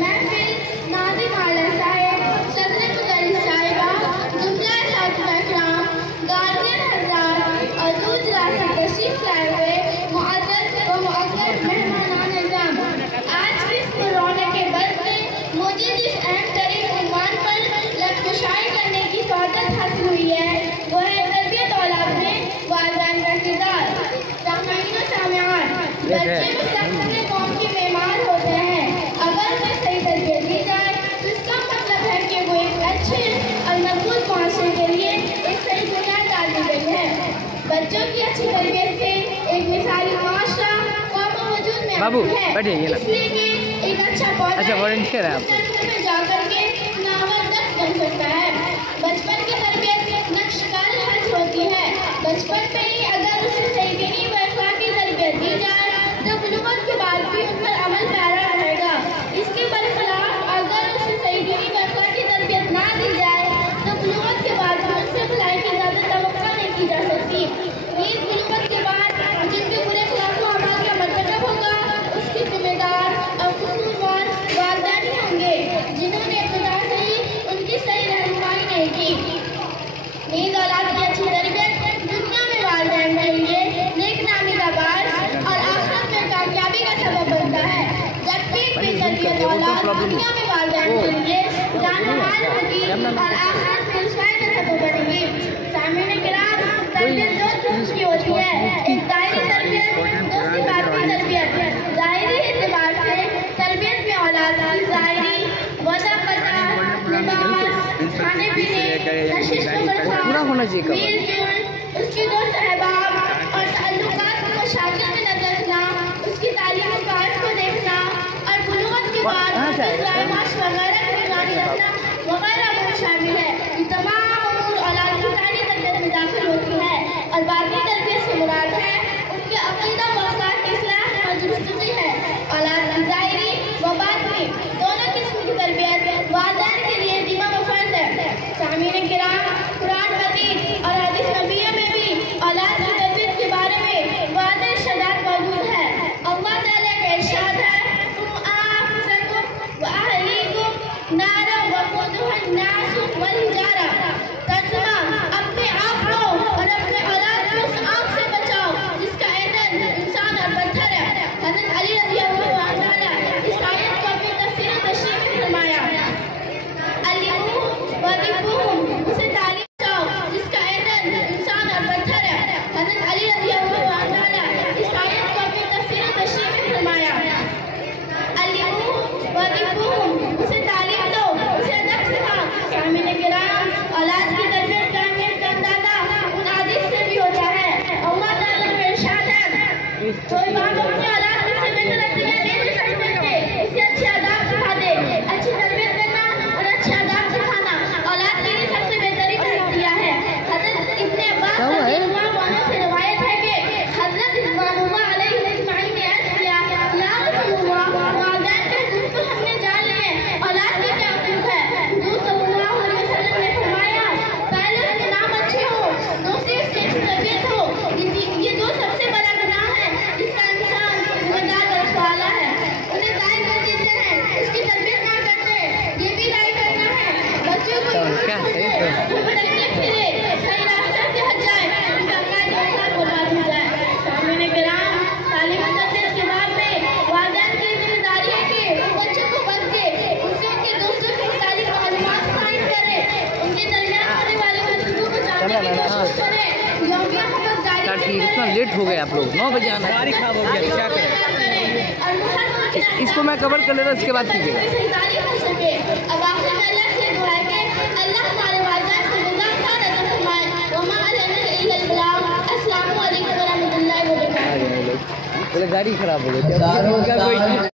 محفل ناظم اعلیٰ صاحب، صدر مدرس صاحبہ، جملہ اساتذہ کرام، گارڈین حضرات اور دور دراز سے تشریف لائے ہوئے معزز و معزز مہمانان نظام، آج کی اس رونق کے برس میں مجھے جس اہم ترین عنوان پر لب گشائی کرنے کی سعادت حاصل ہوئی ہے وہ ہے تربیت اولاد میں والدین کا کردار۔ سامعین و سامعات، بچے مستقبل قوم کے معمار ہوتے ہیں۔ اگر انہیں صحیح تربیت دی جائے تو اس کا مطلب ہے کہ وہ ایک اچھے اور مضبوط معاشرے کے لیے ایک صحیح بنیاد ڈال دی گئی ہے۔ بچوں کی اچھی تربیت سے ایک مثالی معاشرہ قوم و وجود میں آتی ہے، اس لیے کہ ایک اچھا پودا میں جا کر کے نامور درخت بن سکتا ہے۔ بچپن کی تربیت نقش قدم حج ہوتی ہے۔ بچپن میں ہی اگر اسے صحیح دینی و اخلاقی تربیت دی جائے تو بلوغت کے بعد بھی ان پر عمل پیرا رہے گا۔ اس کے برخلاف اگر اسے صحیح دینی و اخلاقی تربیت نہ دی جائے تو بلوغت کے بعد بھی ان سے بھلائی کی زیادہ توقع نہیں کی جا سکتی۔ نیز بلوغت کے بعد جن کے برے اخلاق و اعمال کا مرتکب ہوگا اس کی ذمہ دار اور قصوروار والدین ہی ہوں گے جنہوں نے ابتدا سے ہی ان کی صحیح رہنمائی نہیں کی۔ نیز اولاد کی اچھی تربیت دنیا میں والدین کے لیے نیک نامی کا باعث اور آخرت میں کامیابی کا سبب بنتا ہے، جبکہ ایک بے تربیت اولاد دنیا میں والدین کے لیے جان و مال ہوگی اور آخرت میں رسوائی کا سبب بنے گی۔ سامعین کرام، تربیت دو قسم کی ہوتی ہے، ایک ظاہری تربیت، دوسری باطنی تربیت۔ ظاہری اعتبار سے تربیت میں اولاد کی ظاہری وضع قطع، لباس، کھانے پینے، نشش و برخاست، میل جول، اس کے دوست احباب اور تعلقات کو مشاغل میں نظر رکھنا، اس کی تعلیمی کارج کو دیکھنا اور بلوغت کے بعد رائماش وغیرہ کی نگرانی رکھنا وغیرہ وہ شامل ہے۔ یہ تمام امور اولاد کی ظاہری تربیت میں داخل ہوتی ہے اور باطنی تربیت سے مراد ہے ان کے عقیدہ و اخلاق کی اصلاح اور درستگی ہے۔ اولاد کی ظاہری و باطنی دونوں قسم کی تربیت والدین کے لیے ذمہ و فرض ہے۔ سامعین کرام، قرآن مجید اور حدیث نبویہ میں بھی اولاد کی تربیت کے بارے میں واضح ارشادات موجود ہے۔ اللہ تعالیٰ کا ارشاد ہے، قُوْ أَنفُسَكُمْ وَأَهْلِيكُمْ نَارًا وَقُودُهَا النَّاسُ وَالْحِجَارَةُ۔ ترجمہ، اپنے آپ کو اور اپنے اولاد کو اس آگ سے بچاؤ جس کا ایندھن انسان اور پتھر ہے۔ حضرت علی رضی اللہ عنہ اس آیت کو اپنی تفسیر و تشریح میں فرمایا، علموہم وادبوہم، اسے تعلیم دو جس کا ایندھن انسان اور پتھر ہے۔ حضرت علی رضی اللہ عنہ اس آیت کو اپنی تفسیر و تشریح میں فرمایا، علموہم وادبوہم، اسے تعلیم دو، اسے ادب سکھاؤ۔ سامعین کرام، اولاد کی تربیت کا اہمیت کا اندازہ ان حدیث سے بھی ہوتا ہے۔ اللہ تعالیٰ کا ارشاد ہے، کوئی باپ اپنے اولاد کو سے بہتر عطیہ نہیں دے سکتے کہ اسے اچھے آداب سکھا دے۔ اچھی تربیت کرنا اور اچھے آداب سکھانا اولاد کے لیے سب سے بہترین عطیہ ہے۔ حضرت ابن عباس رضی اللہ عنہ سے روایت ہے کہ حضرت رضوان اللہ علیہ اجمعین نے عرض کیا، یا رسول اللہ، والدین کے حقوق تو ہم نے جان لیے، اولاد کے کیا حقوق ہے؟ حضور صلی اللہ علیہ وسلم نے فرمایا، پہلے اس کے نام اچھے ہو، دوسری اس کی اچھی تربیت ہو۔ یہ دو سب سے بڑا گناہ ہے جس کا انسان ذمہ دار رکھنے والا ہے۔ انہیں ظاہر کر دیتے ہیں، اس کی تربیت نہ کرتے، یہ بھی رائے کرنا ہے۔ بچوں کو بھٹکتے پھرے، صحیح راستہ سے ہٹ جائے، ان کا قائد اخلاق برباد ہو جائے۔ سامعین کرام، تعلیمی تربیت کے باب میں والدین کی ذمہ داری ہے کہ وہ بچوں کو بچ کے ان سے ان کے دوستوں کے متعلق معلومات فراہم کرے، ان کے درمیان ہونے والی گفتگو کو جاننے کی کوشش کرے، یومیہ حقوق جاری کرے۔ اتنا لیٹ ہو گئے آپ لوگ، 9 بجے آنا ہے، کیا کریں؟ اس کو میں کور کر لیتا ہوں، اس کے بعد کیجیے گا۔ اب آخر میں اللہ سے دعا ہے کہ اللہ ہمارے والدین کو گزار عطا فرمائے۔ وما علینا الا البلاغ۔ السلام علیکم ورحمۃ اللہ وبرکاتہ۔ گاڑی خراب ہو گئی